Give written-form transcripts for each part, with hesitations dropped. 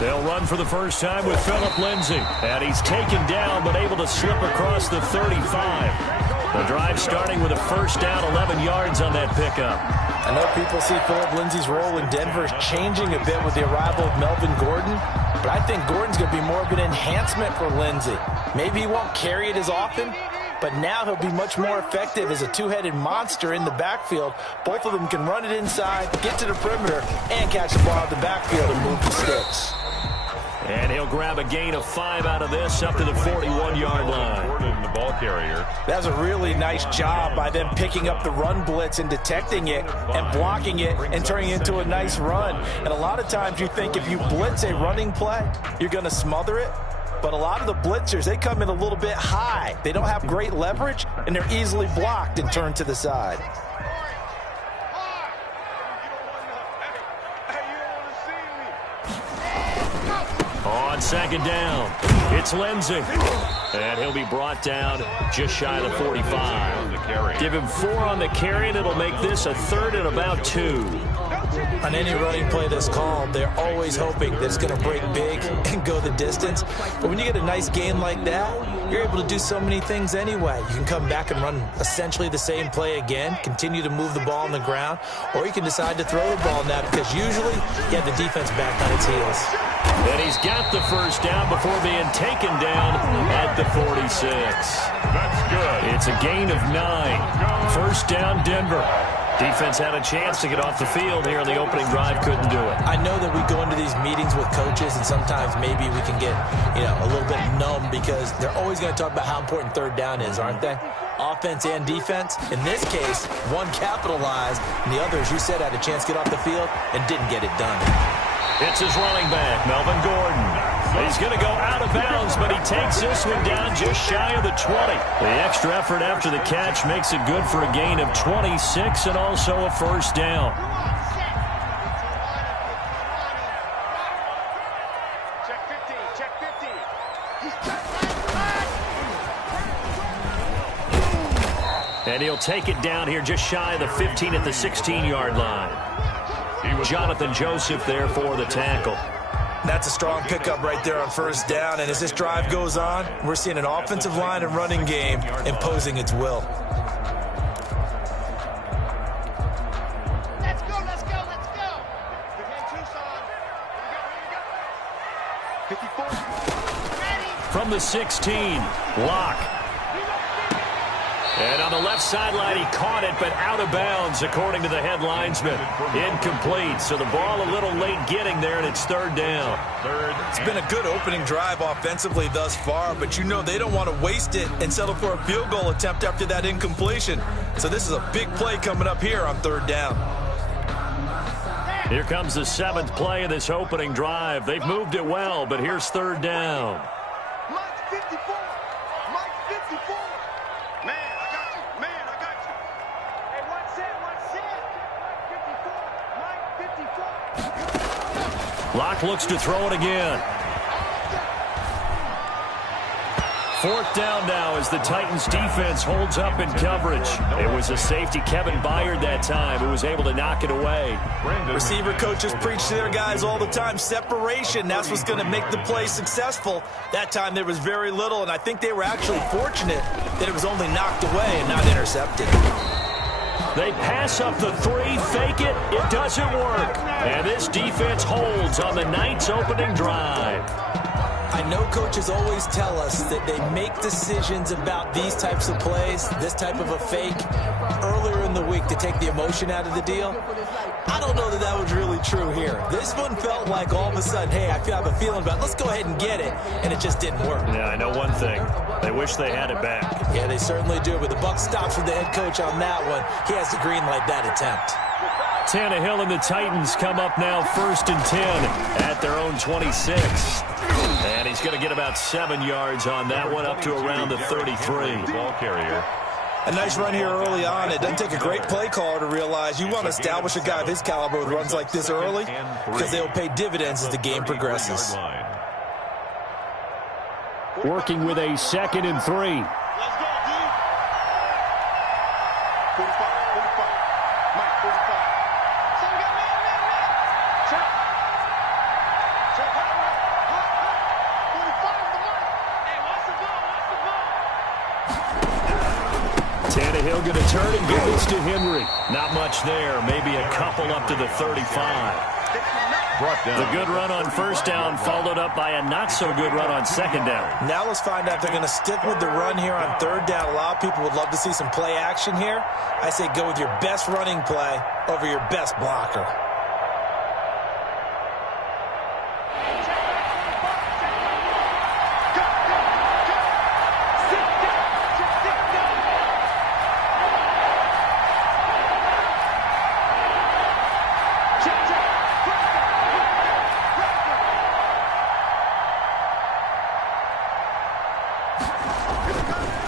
They'll run for the first time with Phillip Lindsay. And he's taken down but able to slip across the 35. The drive starting with a first down, 11 yards on that pickup. I know people see Phillip Lindsay's role in Denver changing a bit with the arrival of Melvin Gordon, but I think Gordon's going to be more of an enhancement for Lindsay. Maybe he won't carry it as often, but now he'll be much more effective as a two-headed monster in the backfield. Both of them can run it inside, get to the perimeter, and catch the ball at the backfield and move the sticks. And he'll grab a gain of 5 out of this up to the 41-yard line. Gordon, the ball carrier. That's a really nice job by them picking up the run blitz and detecting it and blocking it and turning it into a nice run. And a lot of times you think if you blitz a running play, you're going to smother it. But a lot of the blitzers, they come in a little bit high. They don't have great leverage, and they're easily blocked and turned to the side. On second down, it's Lindsay. And he'll be brought down just shy of the 45. Give him 4 on the carry, and it'll make this a 3rd and about 2. On any running play that's called, they're always hoping that it's going to break big and go the distance. But when you get a nice gain like that, you're able to do so many things anyway. You can come back and run essentially the same play again, continue to move the ball on the ground, or you can decide to throw the ball now because usually you have the defense back on its heels. And he's got the first down before being taken down at the 46. That's good. It's a gain of 9. First down, Denver. Defense had a chance to get off the field here in the opening drive, couldn't do it. I know that we go into these meetings with coaches, and sometimes maybe we can get, a little bit numb because they're always going to talk about how important third down is, aren't they? Offense and defense. In this case, one capitalized, and the other, as you said, had a chance to get off the field and didn't get it done. It's his running back, Melvin Gordon. He's going to go out of bounds, but he takes this one down just shy of the 20. The extra effort after the catch makes it good for a gain of 26 and also a first down. Check 15. And he'll take it down here just shy of the 15 at the 16-yard line. Jonathan Joseph there for the tackle. That's a strong pickup right there on first down, and as this drive goes on, we're seeing an offensive line and running game imposing its will. Let's go. From the 16, Locke. And on the left sideline, he caught it, but out of bounds, according to the head linesman. Incomplete, so the ball a little late getting there, and it's third down. It's been a good opening drive offensively thus far, but they don't want to waste it and settle for a field goal attempt after that incompletion. So this is a big play coming up here on third down. Here comes the 7th play of this opening drive. They've moved it well, but here's third down. Mike 54. Man, I got you. Hey, one set. Mike 54. Locke looks to throw it again. 4th down now as the Titans defense holds up in coverage. It was a safety, Kevin Byard, that time, who was able to knock it away. Receiver coaches preach to their guys all the time, separation. That's what's going to make the play successful. That time there was very little, and I think they were actually fortunate that it was only knocked away and not intercepted. They pass up the 3, fake it, it doesn't work. And this defense holds on the night's opening drive. I know coaches always tell us that they make decisions about these types of plays, this type of a fake, earlier in the week to take the emotion out of the deal. I don't know that that was really true here. This one felt like all of a sudden, hey, I have a feeling about it. Let's go ahead and get it, and it just didn't work. Yeah, I know one thing. They wish they had it back. Yeah, they certainly do, but the buck stops with the head coach on that one. He has to green light that attempt. Tannehill and the Titans come up now 1st and 10 at their own 26. And he's going to get about 7 yards on that one, up to around the 33. Ball carrier. A nice run here early on. It doesn't take a great play caller to realize you want to establish a guy of his caliber with runs like this early because they will pay dividends as the game progresses. Working with a 2nd and 3. Tannehill going to turn and give this to Henry. Not much there. Maybe a couple up to the 35. The good run on first down followed up by a not-so-good run on second down. Now let's find out if they're going to stick with the run here on third down. A lot of people would love to see some play action here. I say go with your best running play over your best blocker.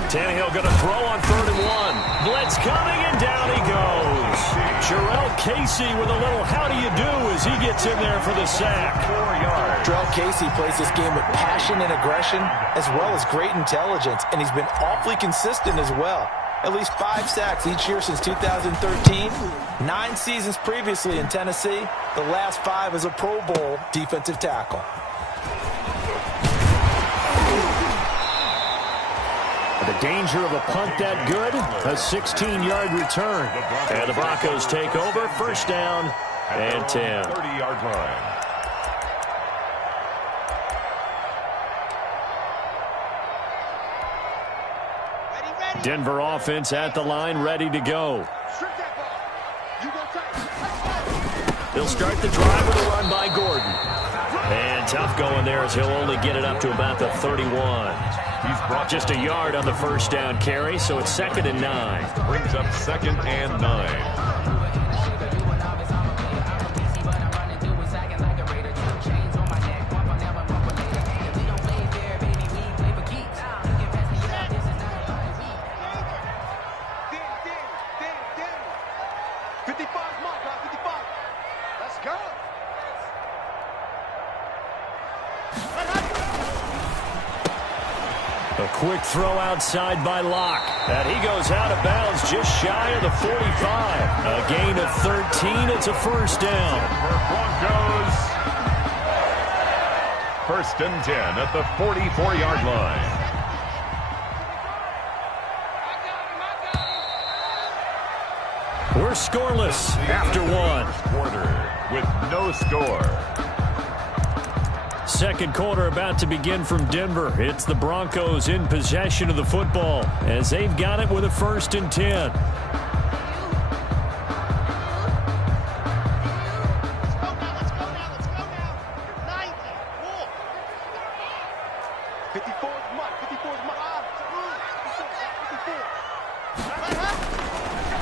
Tannehill going to throw on 3rd and 1. Blitz coming, and down he goes. Jarrell Casey with a little how-do-you-do as he gets in there for the sack. 4 yards. Jarrell Casey plays this game with passion and aggression as well as great intelligence, and he's been awfully consistent as well. At least 5 sacks each year since 2013. 9 seasons previously in Tennessee. The last 5 as a Pro Bowl defensive tackle. The danger of a punt that good, a 16-yard return. And the Broncos take over, first down and 10. 30-yard line. Denver offense at the line, ready to go. They'll start the drive with a run by Gordon. And tough going there as he'll only get it up to about the 31. He's brought Just a yard on the first down carry, so it's 2nd and 9. brings up 2nd and 9. A quick throw outside by Locke. And he goes out of bounds just shy of the 45. A gain of 13. It's a first down. Broncos. 1st and 10 at the 44-yard line. We're scoreless after 1. Quarter with no score. Second quarter about to begin from Denver. It's the Broncos in possession of the football as they've got it with a 1st and 10.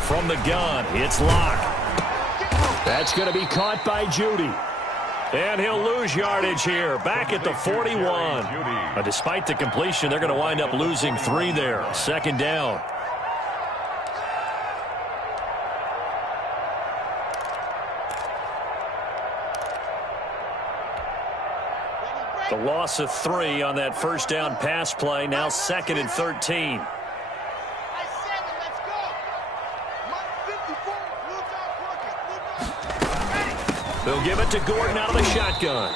From the gun, it's Locke. That's going to be caught by Judy. And he'll lose yardage here, back at the 41. Despite the completion, they're going to wind up losing 3 there. 2nd down. The loss of 3 on that first down pass play, now 2nd and 13. They'll give it to Gordon out of the shotgun.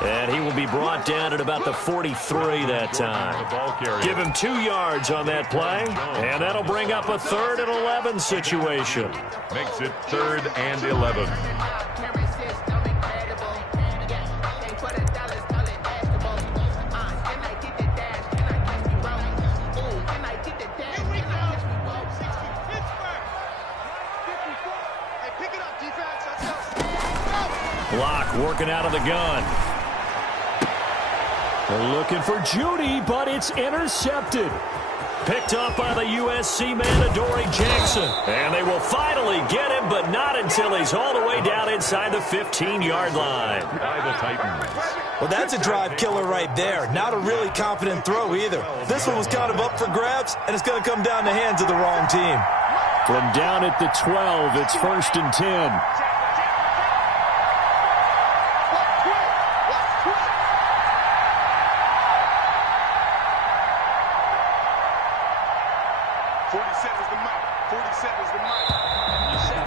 And he will be brought down at about the 43 that time. Give him 2 yards on that play. And that'll bring up a 3rd and 11 situation. Makes it 3rd and 11. Block working out of the gun. They're looking for Judy, but it's intercepted. Picked up by the USC man, Adoree Jackson. And they will finally get him, but not until he's all the way down inside the 15-yard line. By the Titans. Well, that's a drive killer right there. Not a really confident throw either. This one was kind of up for grabs, and it's going to come down the hands of the wrong team. From down at the 12, it's 1st and 10.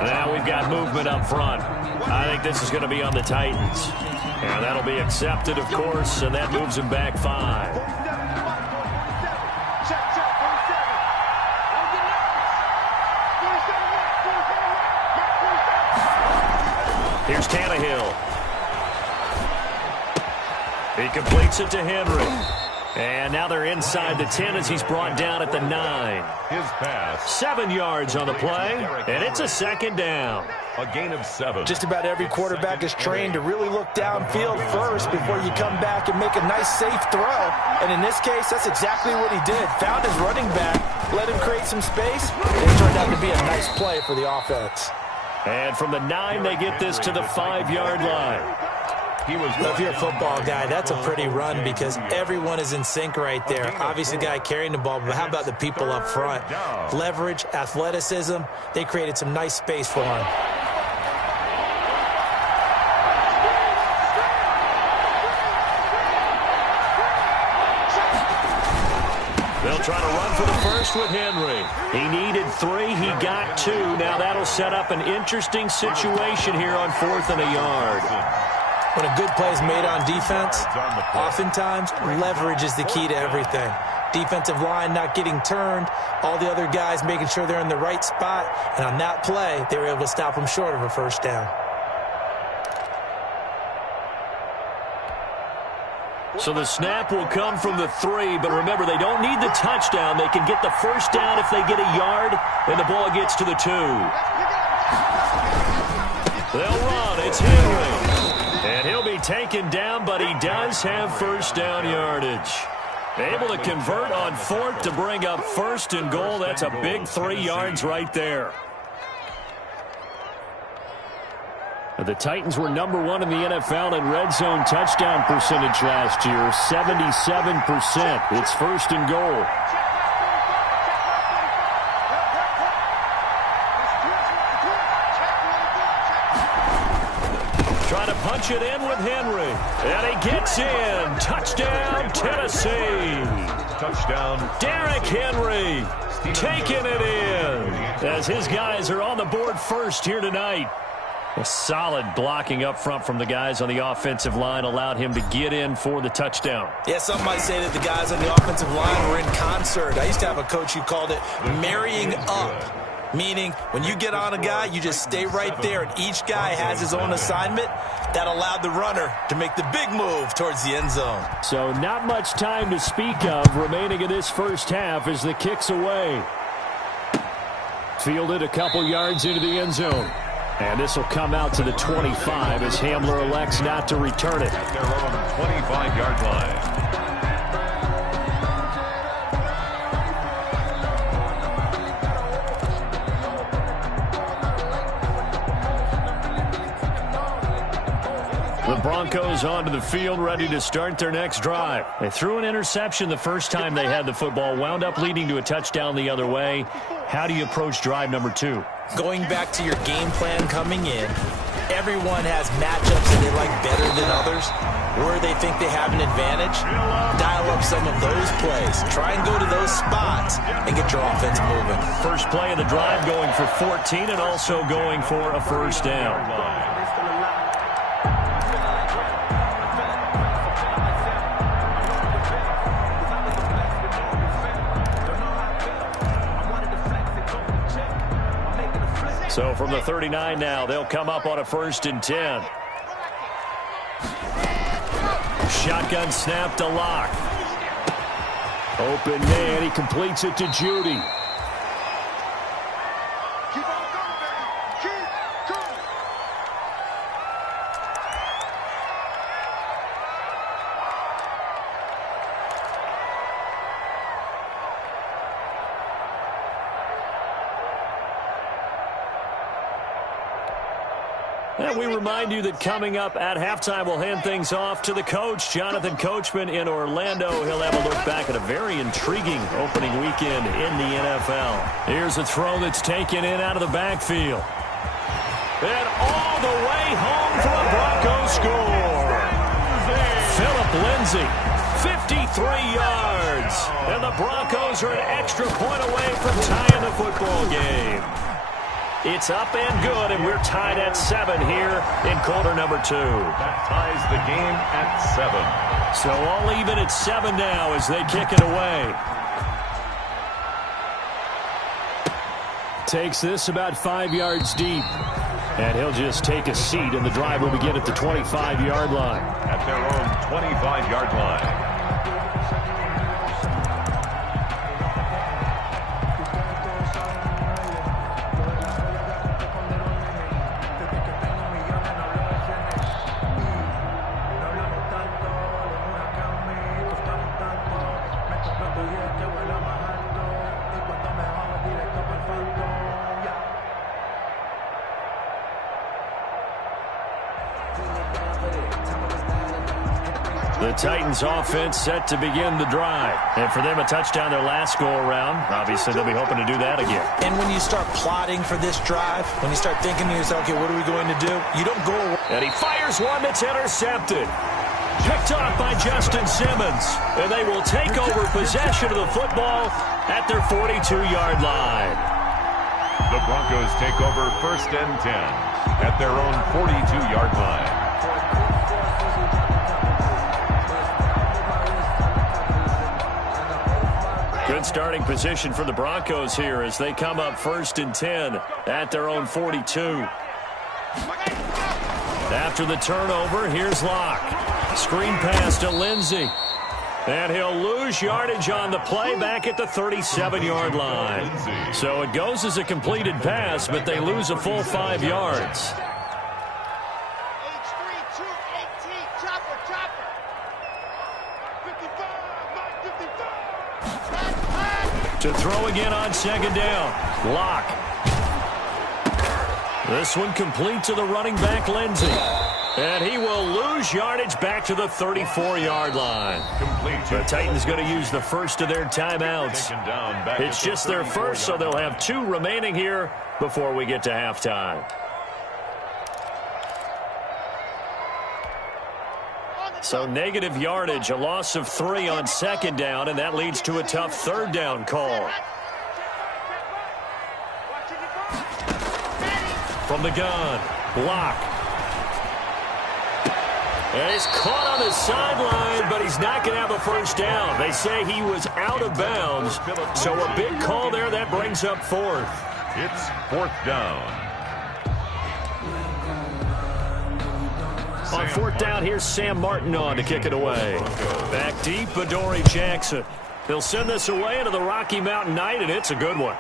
Now we've got movement up front. I think this is going to be on the Titans. And that'll be accepted, of course, and that moves him back 5. Here's Tannehill. He completes it to Henry. And now they're inside the 10 as he's brought down at the 9. His pass. 7 yards on the play, and it's a second down. A gain of 7. Just about every quarterback is trained to really look downfield first before you come back and make a nice, safe throw. And in this case, that's exactly what he did. Found his running back, let him create some space, and it turned out to be a nice play for the offense. And from the 9, they get this to the 5-yard line. If you're a football guy, that's a pretty run because everyone is in sync right there. Obviously, the guy carrying the ball, but how about the people up front? Leverage, athleticism, they created some nice space for him. They'll try to run for the first with Henry. He needed 3. He got 2. Now that'll set up an interesting situation here on 4th and a yard. When a good play is made on defense, oftentimes leverage is the key to everything. Defensive line not getting turned, all the other guys making sure they're in the right spot, and on that play, they were able to stop them short of a first down. So the snap will come from the 3, but remember, they don't need the touchdown. They can get the first down if they get a yard, and the ball gets to the 2. They'll run. It's Henry. And he'll be taken down, but he does have first down yardage. Able to convert on 4th to bring up 1st and goal. That's a big 3 yards right there. The Titans were #1 in the NFL in red zone touchdown percentage last year, 77%. It's 1st and goal. Trying to punch it in with Henry. And he gets in. Touchdown, Tennessee. Touchdown. Derrick Henry taking it in as his guys are on the board first here tonight. A solid blocking up front from the guys on the offensive line allowed him to get in for the touchdown. Yeah, some might say that the guys on the offensive line were in concert. I used to have a coach who called it marrying up, meaning when you get on a guy, you just stay right there, and each guy has his own assignment. That allowed the runner to make the big move towards the end zone. So not much time to speak of remaining in this first half as the kick's away. Fielded a couple yards into the end zone. And this will come out to the 25 as Hamler elects not to return it. At their own 25-yard line. The Broncos onto the field, ready to start their next drive. They threw an interception the first time they had the football, wound up leading to a touchdown the other way. How do you approach drive number 2? Going back to your game plan coming in, everyone has matchups that they like better than others, where they think they have an advantage. Dial up some of those plays. Try and go to those spots and get your offense moving. First play of the drive going for 14 and also going for a first down. So from the 39 now, they'll come up on a 1st and 10. Shotgun snap to Locke. Open man, he completes it to Judy. Keep on going, baby. Keep going. And we remind you that coming up at halftime, we'll hand things off to the coach, Jonathan Coachman in Orlando. He'll have a look back at a very intriguing opening weekend in the NFL. Here's a throw that's taken in out of the backfield. And all the way home for a Broncos score. Phillip Lindsay, 53 yards. And the Broncos are an extra point away from tying the football game. It's up and good, and we're tied at 7 here in quarter number 2. That ties the game at 7. So all even at 7 now as they kick it away. Takes this about 5 yards deep. And he'll just take a seat, and the drive will begin at the 25-yard line. At their own 25-yard line. The Titans offense set to begin the drive. And for them, a touchdown their last go-around. Obviously, they'll be hoping to do that again. And when you start plotting for this drive, when you start thinking to yourself, okay, what are we going to do? You don't go away. And he fires one that's intercepted. Picked off by Justin Simmons. And they will take over possession of the football at their 42-yard line. The Broncos take over 1st and 10 at their own 42-yard line. Good starting position for the Broncos here as they come up 1st and 10 at their own 42. After the turnover, here's Locke. Screen pass to Lindsey. And he'll lose yardage on the play back at the 37-yard line. So it goes as a completed pass, but they lose a full 5 yards. To throw again on 2nd down. Locke. This one complete to the running back, Lindsey. And he will lose yardage back to the 34-yard line. The Titans going to use the first of their timeouts. It's just their first, so they'll have 2 remaining here before we get to halftime. So negative yardage, a loss of 3 on 2nd down, and that leads to a tough 3rd down call. From the gun, Locke. And he's caught on the sideline, but he's not going to have a first down. They say he was out of bounds, so a big call there that brings up 4th. It's 4th down. On 4th down, here's Sam Martin on to kick it away. Back deep, Adoree Jackson. He'll send this away into the Rocky Mountain Night, and it's a good one.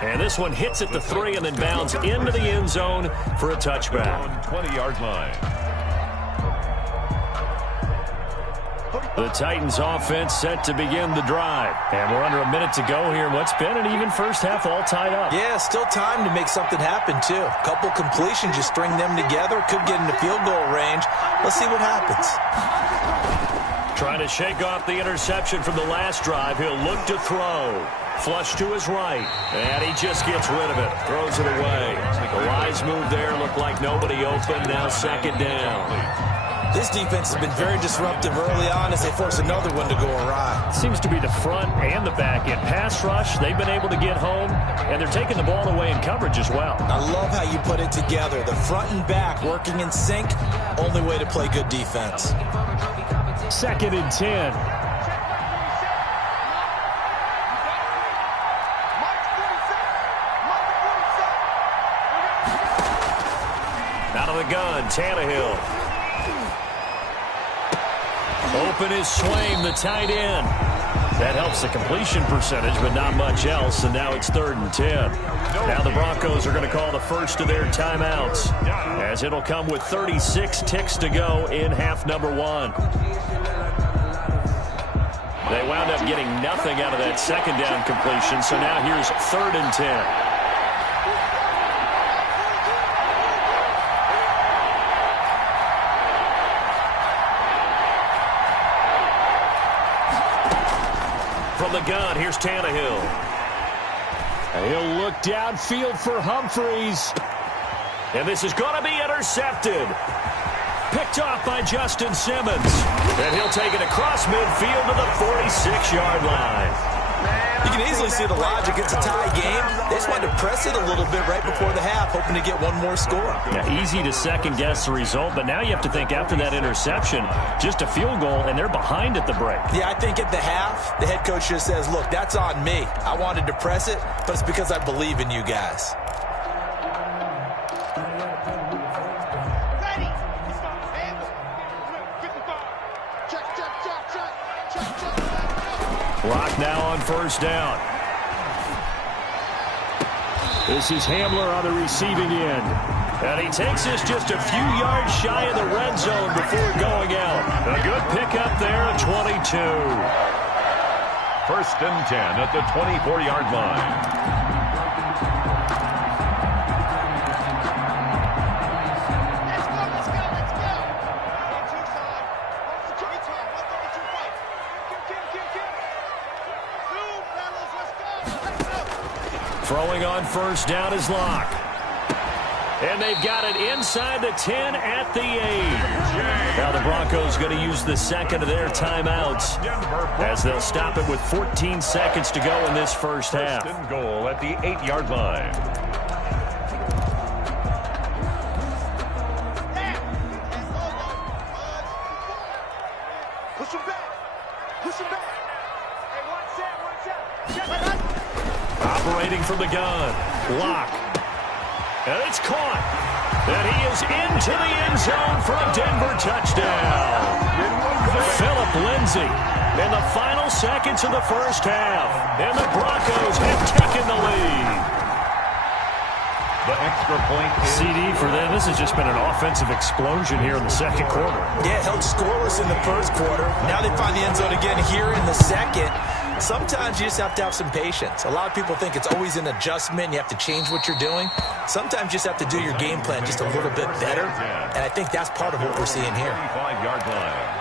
And this one hits at the 3 and then bounds into the end zone for a touchback. 20-yard line. The Titans offense set to begin the drive. And we're under a minute to go here. What's been an even first half all tied up. Yeah, still time to make something happen, too. A couple completions, you string them together. Could get into field goal range. Let's see what happens. Trying to shake off the interception from the last drive. He'll look to throw. Flush to his right. And he just gets rid of it. Throws it away. The wise move there. Looked like nobody open. Now 2nd down. This defense has been very disruptive early on as they force another one to go awry. Seems to be the front and the back end. Pass rush, they've been able to get home, and they're taking the ball away in coverage as well. I love how you put it together. The front and back working in sync. Only way to play good defense. 2nd and 10. Out of the gun, Tannehill. Open is Swaim, the tight end. That helps the completion percentage, but not much else, and now it's 3rd and 10. Now the Broncos are going to call the first of their timeouts, as it'll come with 36 ticks to go in half number 1. They wound up getting nothing out of that 2nd down completion, so now here's 3rd and 10. From the gun, here's Tannehill. He'll look downfield for Humphreys. And this is going to be intercepted. Picked off by Justin Simmons. And he'll take it across midfield to the 46-yard line. Man, You can easily see the logic. It's a tie game. They just wanted to press it a little bit right before the half, hoping to get one more score. Yeah, easy to second-guess the result, but now you have to think after that interception, just a field goal, and they're behind at the break. Yeah, I think at the half, the head coach just says, look, that's on me. I wanted to press it, but it's because I believe in you guys. Clock now on first down. This is Hamler on the receiving end. And he takes this just a few yards shy of the red zone before going out. A good pickup there at 22. First and 10 at the 24-yard line. Throwing on first down is Locke. And they've got it inside the 10 at the 8. Now the Broncos going to use the second of their timeouts as they'll stop it with 14 seconds to go in this first half. First and goal at the 8-yard line. Push him back. Push him back. Hey, watch out. Operating from the gun. Locke. And it's caught. And he is into the end zone for a Denver touchdown. Philip Lindsay in the final seconds of the first half. And the Broncos have taken the lead. The extra point is CD for them. This has just been an offensive explosion here in the second quarter. Yeah, held scoreless in the first quarter. Now they find the end zone again here in the second. Sometimes you just have to have some patience. A lot of people think it's always an adjustment. You have to change what you're doing. Sometimes you just have to do your game plan just a little bit better. And I think that's part of what we're seeing here. 35-yard line.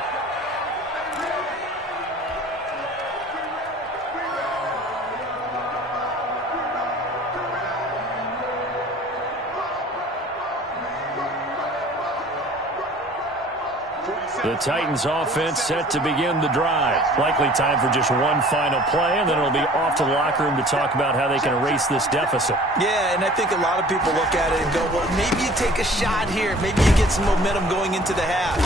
The Titans offense set to begin the drive. Likely time for just one final play, and then it'll be off to the locker room to talk about how they can erase this deficit. Yeah, and I think a lot of people look at it and go, well, maybe you take a shot here. Maybe you get some momentum going into the half.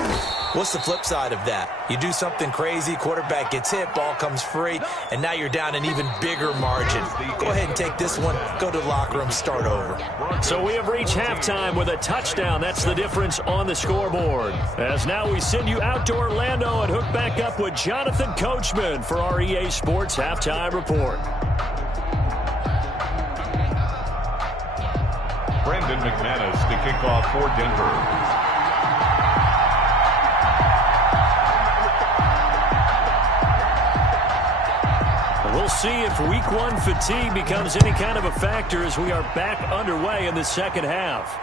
What's the flip side of that? You do something crazy, quarterback gets hit, ball comes free, and now you're down an even bigger margin. Go ahead and take this one, go to the locker room, start over. So we have reached halftime with a touchdown. That's the difference on the scoreboard. As now we send you out to Orlando and hook back up with Jonathan Coachman for our EA Sports Halftime Report. Brandon McManus to kick off for Denver. We'll see if week one fatigue becomes any kind of a factor as we are back underway in the second half.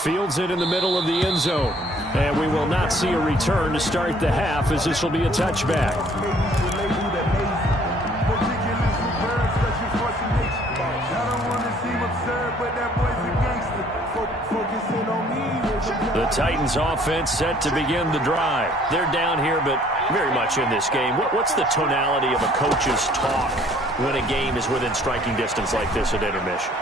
Fields it in the middle of the end zone. And we will not see a return to start the half as this will be a touchback. The Titans offense set to begin the drive. They're down here, but very much in this game. What's the tonality of a coach's talk when a game is within striking distance like this at intermission?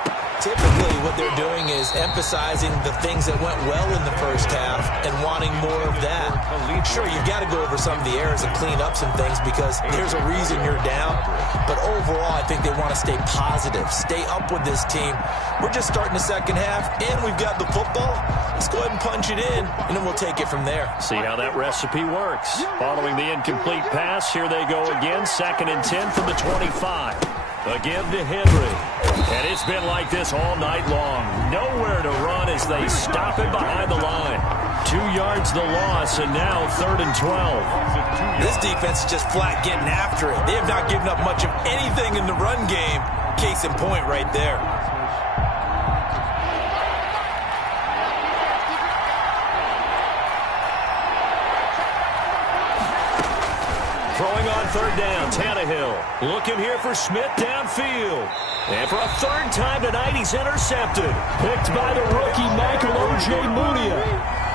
Typically, what they're doing is emphasizing the things that went well in the first half and wanting more of that. Sure, you've got to go over some of the errors and clean up some things because there's a reason you're down. But overall, I think they want to stay positive, stay up with this team. We're just starting the second half, and we've got the football. Let's go ahead and punch it in, and then we'll take it from there. See how that recipe works. Following the incomplete pass, here they go again. 2nd and 10 from the 25. Again to Henry. And it's been like this all night long. Nowhere to run as they stop it behind the line. 2 yards the loss, and now 3rd and 12. This defense is just flat getting after it. They have not given up much of anything in the run game. Case in point right there. Throwing on 3rd down, Tannehill. Looking here for Smith downfield. And for a 3rd time tonight, he's intercepted. Picked by the rookie, Michael O.J. Munia.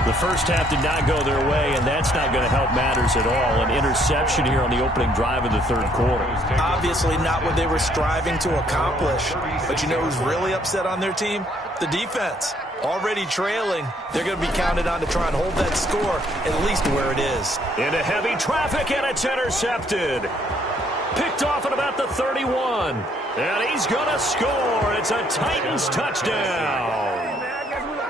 The first half did not go their way, and that's not going to help matters at all. An interception here on the opening drive of the third quarter. Obviously not what they were striving to accomplish. But you know who's really upset on their team? The defense. Already trailing. They're going to be counted on to try and hold that score at least where it is. Into heavy traffic, and it's intercepted. Picked off at about the 31. And he's going to score. It's a Titans touchdown.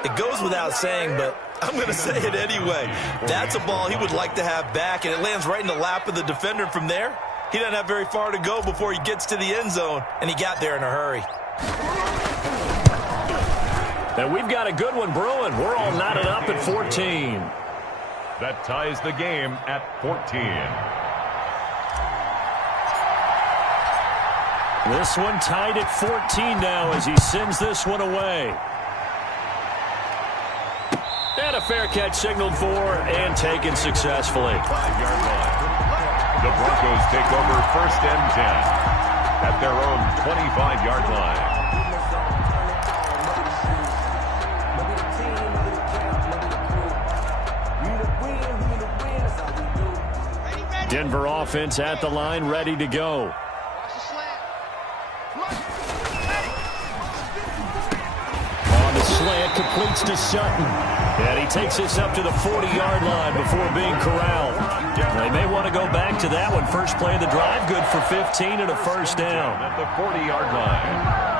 It goes without saying, but I'm going to say it anyway. That's a ball he would like to have back, and it lands right in the lap of the defender from there. He doesn't have very far to go before he gets to the end zone, and he got there in a hurry. And we've got a good one brewing. We're all knotted up at 14. That ties the game at 14. This one tied at 14 now as he sends this one away. And a fair catch signaled for and taken successfully. 5-yard line. The Broncos take over 1st and 10 at their own 25-yard line. Denver offense at the line, ready to go. On the slant, completes to Sutton. And he takes this up to the 40-yard line before being corralled. They may want to go back to that one. First play of the drive, good for 15 and a first down. At the 40-yard line.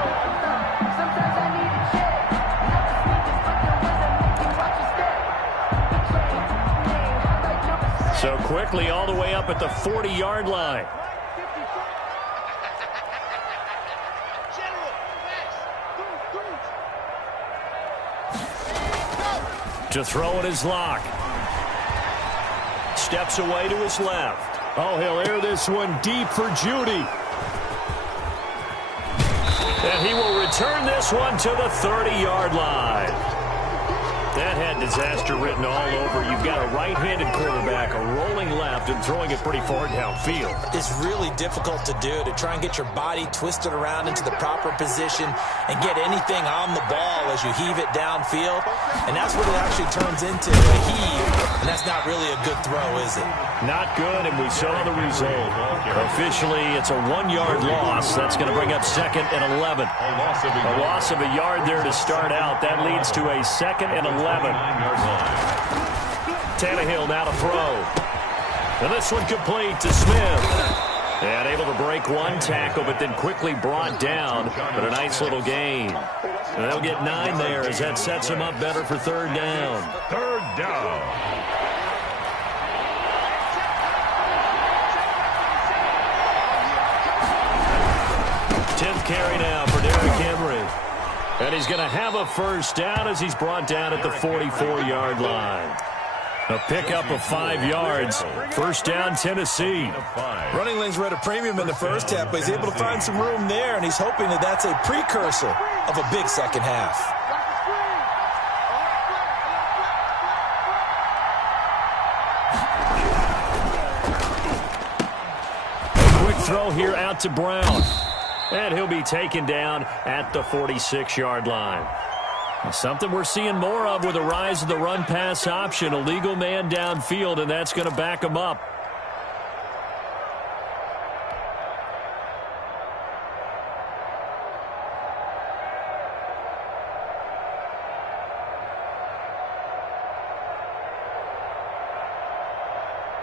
So quickly all the way up at the 40-yard line. To throw in his lock. Steps away to his left. Oh, he'll air this one deep for Judy. And he will return this one to the 30-yard line. That had disaster written all over. You've got a right-handed quarterback, a rolling left, and throwing it pretty far downfield. It's really difficult to do, to try and get your body twisted around into the proper position and get anything on the ball as you heave it downfield. And that's what it actually turns into, a heave. And that's not really a good throw, is it? Not good, and we saw the result. Officially, it's a 1-yard loss. That's going to bring up 2nd and 11. A loss of a yard there to start out. That leads to a 2nd and 11. Tannehill now to throw. And this one complete to Smith. And able to break one tackle, but then quickly brought down. But a nice little gain. And they'll get 9 there as that sets them up better for 3rd down. 3rd down. 10th carry now for Derrick Henry. And he's going to have a first down as he's brought down at the 44-yard line. A pickup of 5 yards. First down, Tennessee. Running lanes were at a premium in the first half, but he's able to find some room there, and he's hoping that that's a precursor of a big second half. A quick throw here out to Brown. And he'll be taken down at the 46-yard line. Something we're seeing more of with the rise of the run-pass option. A legal man downfield, and that's going to back him up.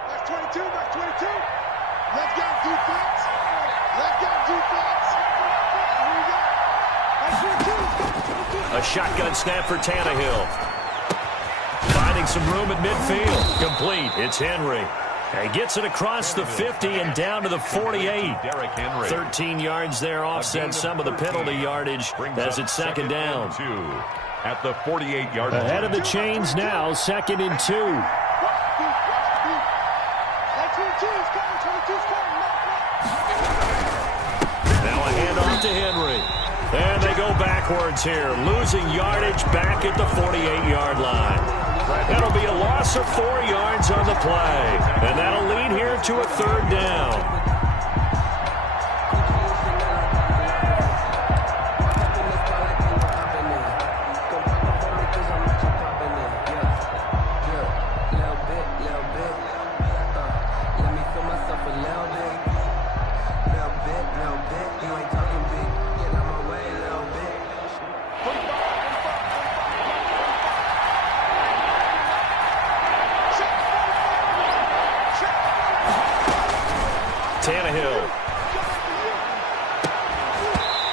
That's 22, that's 22. Let's go, defense. Let's go, defense. Here we go. That's 22. A shotgun snap for Tannehill. Finding some room at midfield. Complete. It's Henry. And he gets it across the 50 and down to the 48. 13 yards there, offset some of the penalty yardage as it's 2nd down. At the 48-yard line. Ahead of the chains now, 2nd and 2. Now a handoff to Henry. And they go backwards here, losing yardage back at the 48-yard line. That'll be a loss of 4 yards on the play. And that'll lead here to a 3rd down. Tannehill.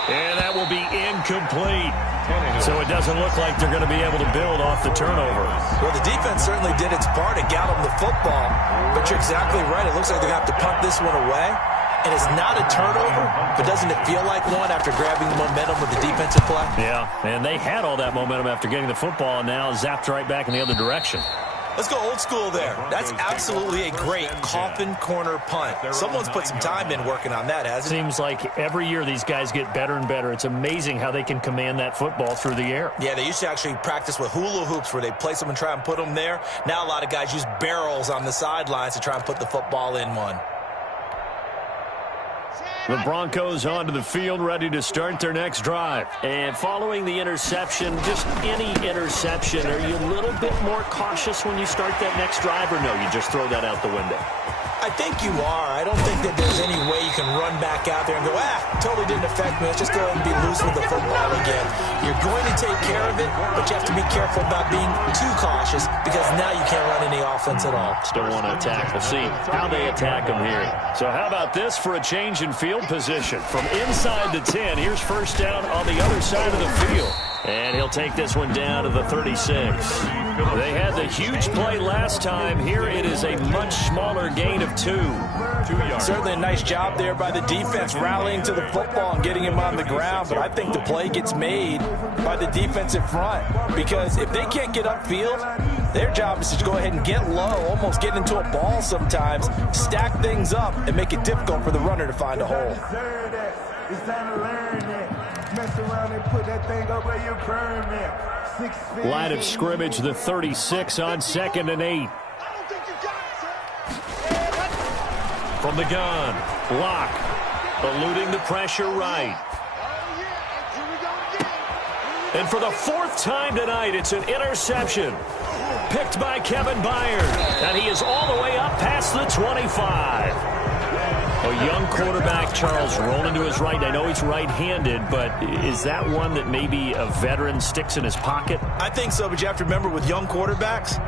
And that will be incomplete. So it doesn't look like they're going to be able to build off the turnover. Well, the defense certainly did its part to get them the football. But you're exactly right. It looks like they're going to have to punt this one away. And it's not a turnover, but doesn't it feel like one after grabbing momentum with the defensive play? Yeah, and they had all that momentum after getting the football, and now zapped right back in the other direction. Let's go old school there. That's absolutely a great coffin corner punt. Someone's put some time in working on that, hasn't it? Seems like every year these guys get better and better. It's amazing how they can command that football through the air. Yeah, they used to actually practice with hula hoops where they place them and try and put them there. Now a lot of guys use barrels on the sidelines to try and put the football in one. The Broncos onto the field, ready to start their next drive. And following the interception, just any interception, are you a little bit more cautious when you start that next drive, or no, you just throw that out the window? I think you are. I don't think that there's any way you can run back out there and go, totally didn't affect me. Let's just go ahead and be loose with the football again. You're going to take care of it, but you have to be careful about being too cautious because now you can't run any offense at all. Still want to attack. We'll see how they attack them here. So how about this for a change in field position? From inside the 10, here's first down on the other side of the field. And he'll take this one down to the 36. They had the huge play last time. Here it is a much smaller gain of 2. Certainly a nice job there by the defense rallying to the football and getting him on the ground. But I think the play gets made by the defensive front because if they can't get upfield, their job is to go ahead and get low, almost get into a ball sometimes, stack things up, and make it difficult for the runner to find a hole. Line of scrimmage, the 36 on 2nd and 8. From the gun, block, eluding the pressure right. And for the 4th time tonight, it's an interception. Picked by Kevin Byard. And he is all the way up past the 25. A young quarterback, Charles, rolling to his right. I know he's right-handed, but is that one that maybe a veteran sticks in his pocket? I think so, but you have to remember with young quarterbacks,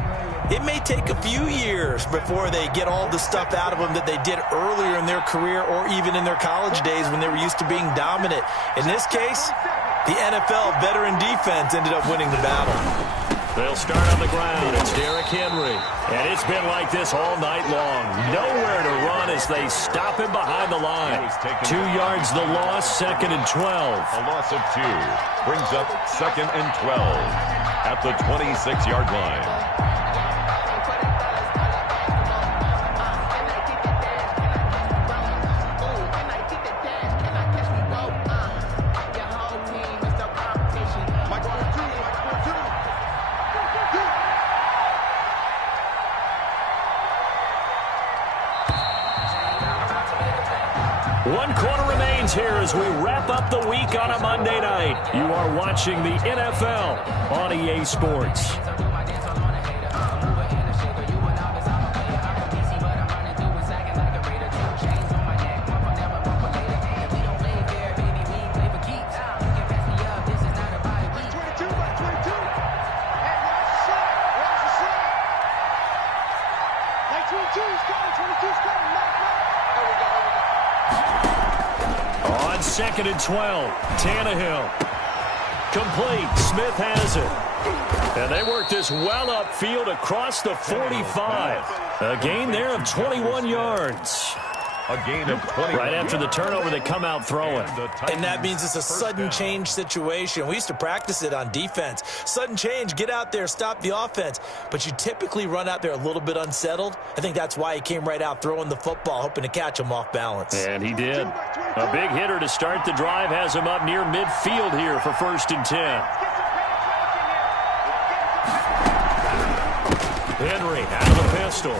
it may take a few years before they get all the stuff out of them that they did earlier in their career or even in their college days when they were used to being dominant. In this case, the NFL veteran defense ended up winning the battle. They'll start on the ground. It's Derrick Henry. And it's been like this all night long. Nowhere to run as they stop him behind the line. 2 yards the loss, 2nd and 12. A loss of 2 brings up 2nd and 12 at the 26-yard line. One quarter remains here as we wrap up the week on a Monday night. You are watching the NFL on EA Sports. On 2nd and 12, Tannehill. Complete. Smith has it. And they work this well upfield across the 45. A gain there of 21 yards. A gain of 20. Right after the turnover, they come out throwing. And that means it's a sudden change situation. We used to practice it on defense. Sudden change, get out there, stop the offense. But you typically run out there a little bit unsettled. I think that's why he came right out throwing the football, hoping to catch him off balance. And he did. A big hitter to start the drive has him up near midfield here for 1st and 10. Henry out of the pistol.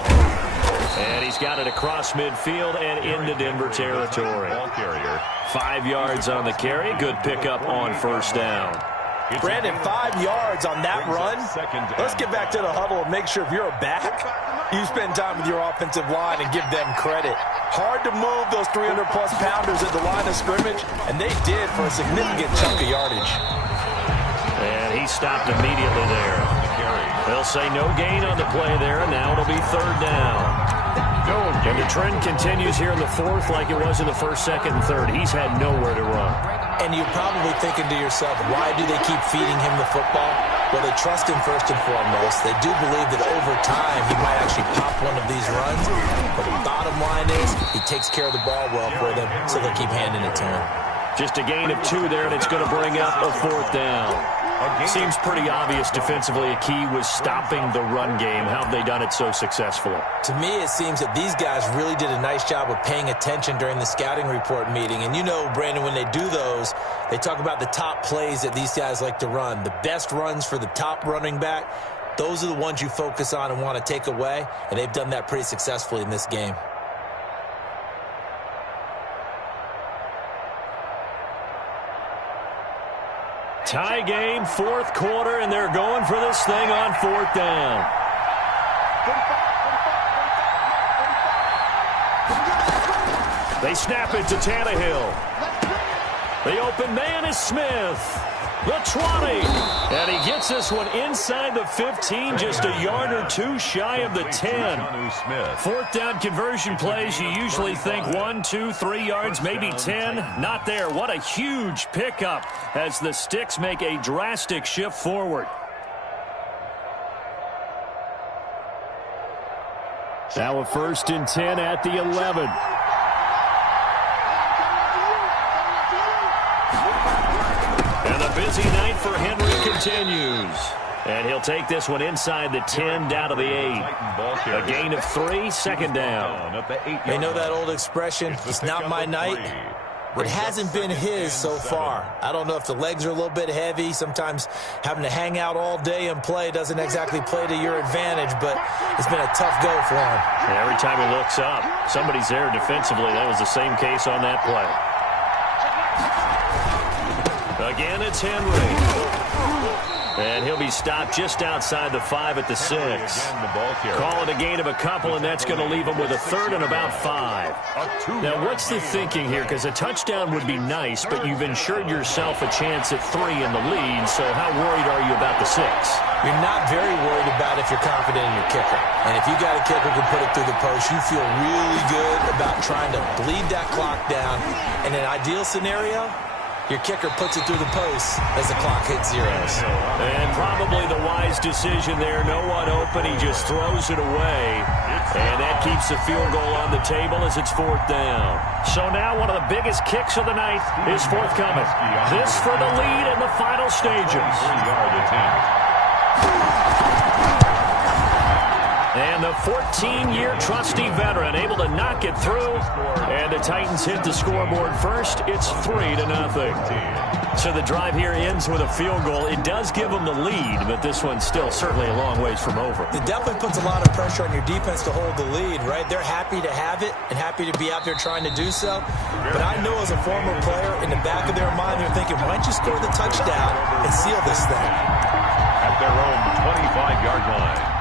And he's got it across midfield and into Denver territory. 5 yards on the carry. Good pickup on 1st down. Brandon, 5 yards on that run. Let's get back to the huddle and make sure if you're a back, you spend time with your offensive line and give them credit. Hard to move those 300-plus pounders at the line of scrimmage, and they did for a significant chunk of yardage. And he stopped immediately there. They'll say no gain on the play there, and now it'll be 3rd down. Go And the trend continues here in the fourth like it was in the first, second, and third. He's had nowhere to run. And you're probably thinking to yourself, why do they keep feeding him the football? Well, they trust him first and foremost. They do believe that over time he might actually pop one of these runs. But the bottom line is he takes care of the ball well for them, so they keep handing it to him. Just a gain of 2 there, and it's going to bring up a 4th down. Seems pretty obvious defensively a key was stopping the run game. How have they done it so successfully? To me, it seems that these guys really did a nice job of paying attention during the scouting report meeting. And you know, Brandon, when they do those, they talk about the top plays that these guys like to run. The best runs for the top running back, those are the ones you focus on and want to take away. And they've done that pretty successfully in this game. Tie game, 4th quarter, and they're going for this thing on 4th down. They snap it to Tannehill. The open man is Smith. The 20. And he gets this one inside the 15, just a yard or 2 shy of the 10. 4th down conversion plays, you usually think 1, 2, 3 yards, maybe 10. Not there. What a huge pickup as the Sticks make a drastic shift forward. Now a 1st and 10 at the 11. And the busy night for Henry continues. And he'll take this one inside the 10 down to the 8. A gain of 3, 2nd down. They know that old expression, it's not my night. It hasn't been his so far. I don't know if the legs are a little bit heavy. Sometimes having to hang out all day and play doesn't exactly play to your advantage, but it's been a tough go for him. And every time he looks up, somebody's there defensively. That was the same case on that play. Again, it's Henry. And he'll be stopped just outside the 5 at the 6. Call it a gain of a couple, and that's going to leave him with a 3rd and about 5. Now, what's the thinking here? Because a touchdown would be nice, but you've ensured yourself a chance at 3 in the lead, so how worried are you about the 6? You're not very worried about if you're confident in your kicker. And if you got a kicker who can put it through the post, you feel really good about trying to bleed that clock down. In an ideal scenario, your kicker puts it through the post as the clock hits zeros. And probably the wise decision there. No one open. He just throws it away. And that keeps the field goal on the table as it's 4th down. So now one of the biggest kicks of the night is forthcoming. This for the lead in the final stages. And the 14-year trusty veteran able to knock it through. And the Titans hit the scoreboard first. It's 3-0. So the drive here ends with a field goal. It does give them the lead, but this one's still certainly a long ways from over. It definitely puts a lot of pressure on your defense to hold the lead, right? They're happy to have it and happy to be out there trying to do so. But I know as a former player, in the back of their mind, they're thinking, why don't you score the touchdown and seal this thing? At their own 25-yard line.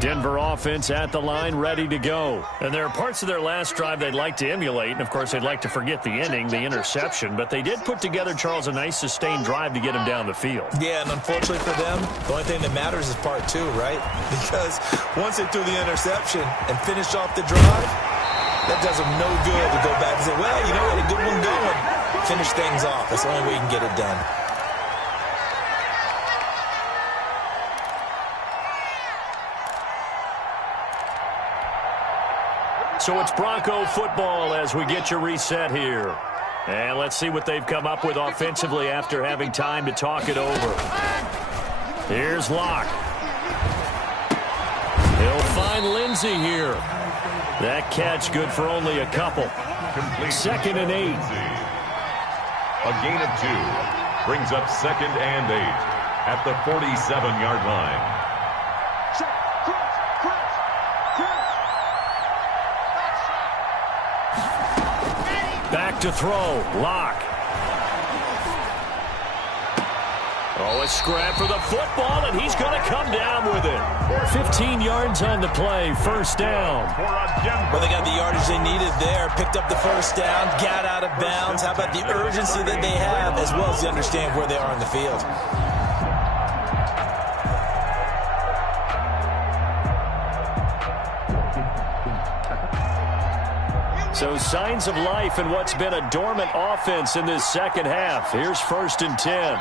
Denver offense at the line, ready to go. And there are parts of their last drive they'd like to emulate. And, of course, they'd like to forget the ending, the interception. But they did put together, Charles, a nice sustained drive to get him down the field. Yeah, and unfortunately for them, the only thing that matters is part 2, right? Because once they threw the interception and finished off the drive, that does them no good to go back and say, well, you know, we had a good one going. Finish things off. That's the only way you can get it done. So it's Bronco football as we get you reset here. And let's see what they've come up with offensively after having time to talk it over. Here's Locke. He'll find Lindsey here. That catch good for only a couple. 2nd and 8. A gain of 2 brings up 2nd and 8 at the 47-yard line. Back to throw. Locke. Oh, a scrap for the football, and he's going to come down with it. 15 yards on the play, first down. Well, they got the yardage they needed there, picked up the first down, got out of bounds. How about the urgency that they have, as well as they understand where they are in the field? So signs of life in what's been a dormant offense in this second half. Here's 1st and 10.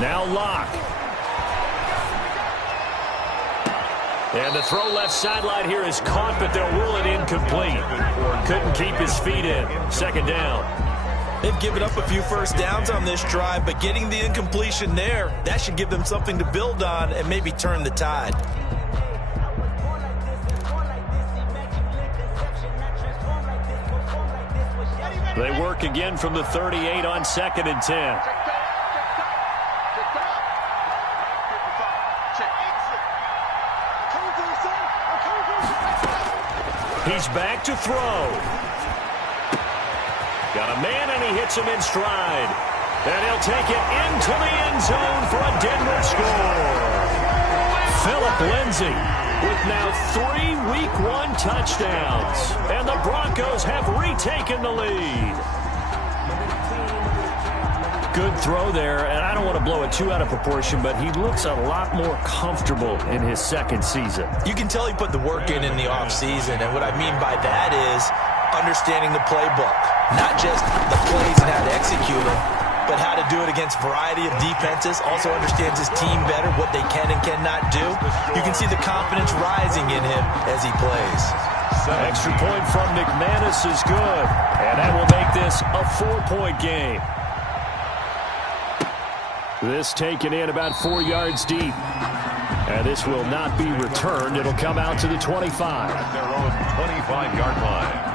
Now Locke. And the throw left sideline here is caught, but they'll rule it incomplete. Couldn't keep his feet in. 2nd down. They've given up a few first downs on this drive, but getting the incompletion there, that should give them something to build on and maybe turn the tide. They work again from the 38 on 2nd and 10. He's back to throw. Got a man, and he hits him in stride. And he'll take it into the end zone for a Denver score. Phillip Lindsay with now 3 Week 1 touchdowns. And the Broncos have retaken the lead. Good throw there, and I don't want to blow it too out of proportion, but he looks a lot more comfortable in his 2nd season. You can tell he put the work in the offseason, and what I mean by that is understanding the playbook. Not just the plays and how to execute them, but how to do it against a variety of defenses. Also understands his team better, what they can and cannot do. You can see the confidence rising in him as he plays. Extra point from McManus is good, and that will make this a 4-point game. This taken in about 4 yards deep. And this will not be returned. It'll come out to the 25. At their own 25-yard line.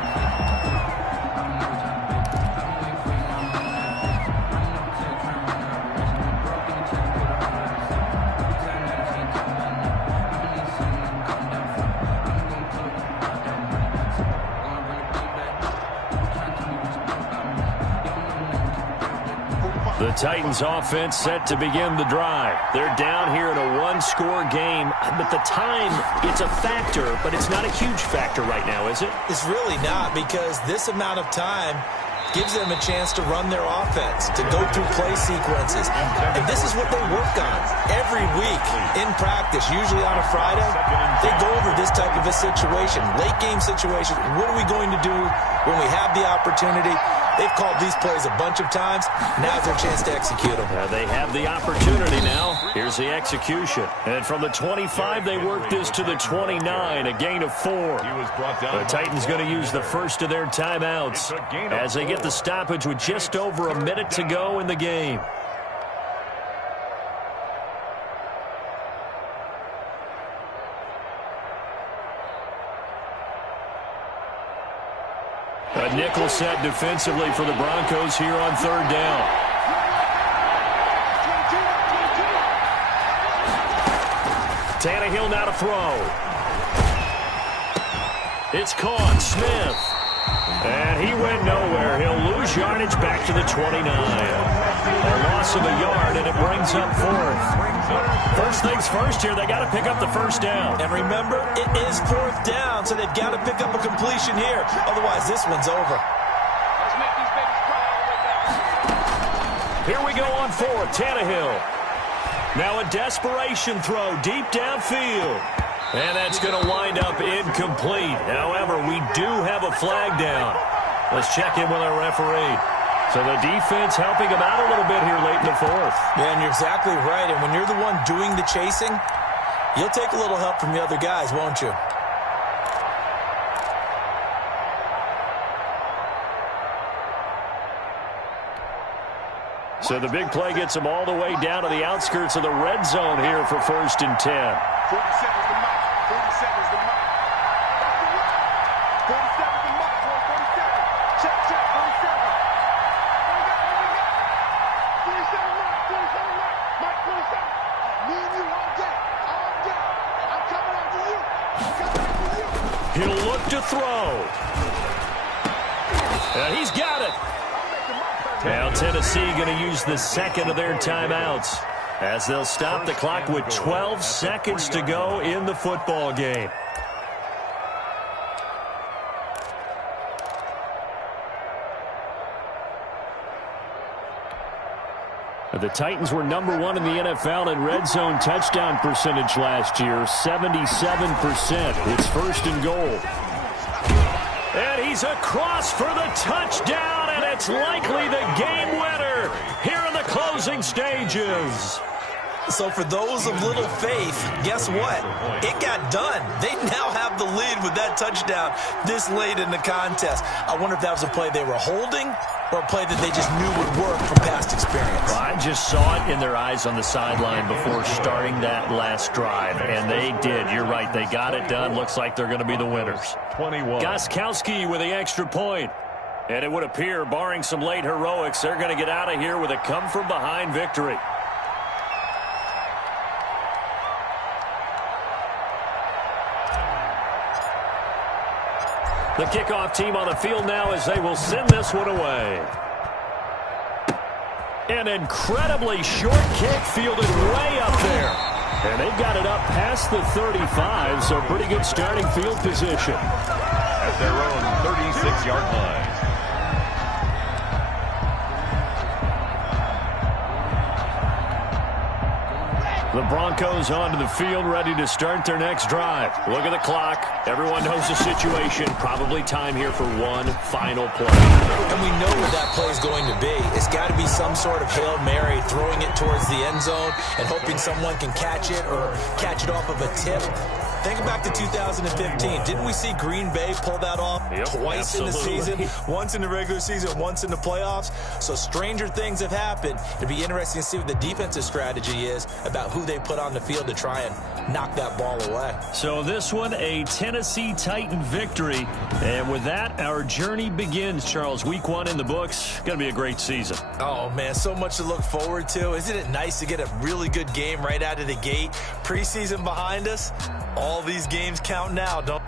The Titans offense set to begin the drive. They're down here in a 1-score game, but the time, it's a factor, but it's not a huge factor right now, is it? It's really not, because this amount of time gives them a chance to run their offense, to go through play sequences. And this is what they work on every week in practice, usually on a Friday. They go over this type of a situation, late game situation. What are we going to do when we have the opportunity? They've called these plays a bunch of times. Now's their chance to execute them. They have the opportunity now. Here's the execution. And from the 25, they work this to the 29, a gain of 4. The Titans going to use the first of their timeouts as they get the stoppage with just over a minute to go in the game. A nickel set defensively for the Broncos here on 3rd down. Tannehill now to throw. It's caught. Smith. And he went nowhere. He'll lose yardage back to the 29. A loss of a yard, and it brings up 4th. First things first here, they got to pick up the first down. And remember, it is 4th down, so they've got to pick up a completion here. Otherwise, this one's over. Here we go on 4th. Tannehill. Now a desperation throw deep downfield. And that's going to wind up incomplete. However, we do have a flag down. Let's check in with our referee. So the defense helping him out a little bit here late in the 4th. Yeah, and you're exactly right. And when you're the one doing the chasing, you'll take a little help from the other guys, won't you? So the big play gets them all the way down to the outskirts of the red zone here for 1st and 10. 40 seconds to mark. 40 seconds to mark. 40 seconds to mark. 47. Check, 47. 47 mark. 47 mark. Mike, 47. Me and you all day. I to throw. And he's got it. Now Tennessee going to use the second of their timeouts as they'll stop the clock with 12 seconds to go in the football game. The Titans were number 1 in the NFL in red zone touchdown percentage last year, 77%. It's first and goal. And he's across for the touchdown, and it's likely the game winner here in the closing stages. So for those of little faith, guess what? It got done. They now have the lead with that touchdown this late in the contest. I wonder if that was a play they were holding or a play that they just knew would work from past experience. Well, I just saw it in their eyes on the sideline before starting that last drive, and they did. You're right. They got it done. Looks like they're going to be the winners. 21. Gostkowski with the extra point. And it would appear, barring some late heroics, they're going to get out of here with a come-from-behind victory. The kickoff team on the field now as they will send this one away. An incredibly short kick fielded way up there. And they got it up past the 35, so pretty good starting field position. At their own 36-yard line. The Broncos onto the field, ready to start their next drive. Look at the clock. Everyone knows the situation. Probably time here for one final play. And we know what that play is going to be. It's got to be some sort of Hail Mary, throwing it towards the end zone and hoping someone can catch it or catch it off of a tip. Think back to 2015. Didn't we see Green Bay pull that off twice in the season? Once in the regular season, once in the playoffs. So stranger things have happened. It'd be interesting to see what the defensive strategy is about who they put on the field to try and knock that ball away. So this one, a Tennessee Titan victory. And with that, our journey begins, Charles. Week 1 in the books. Going to be a great season. Oh, man, so much to look forward to. Isn't it nice to get a really good game right out of the gate? Preseason behind us. All these games count now, don't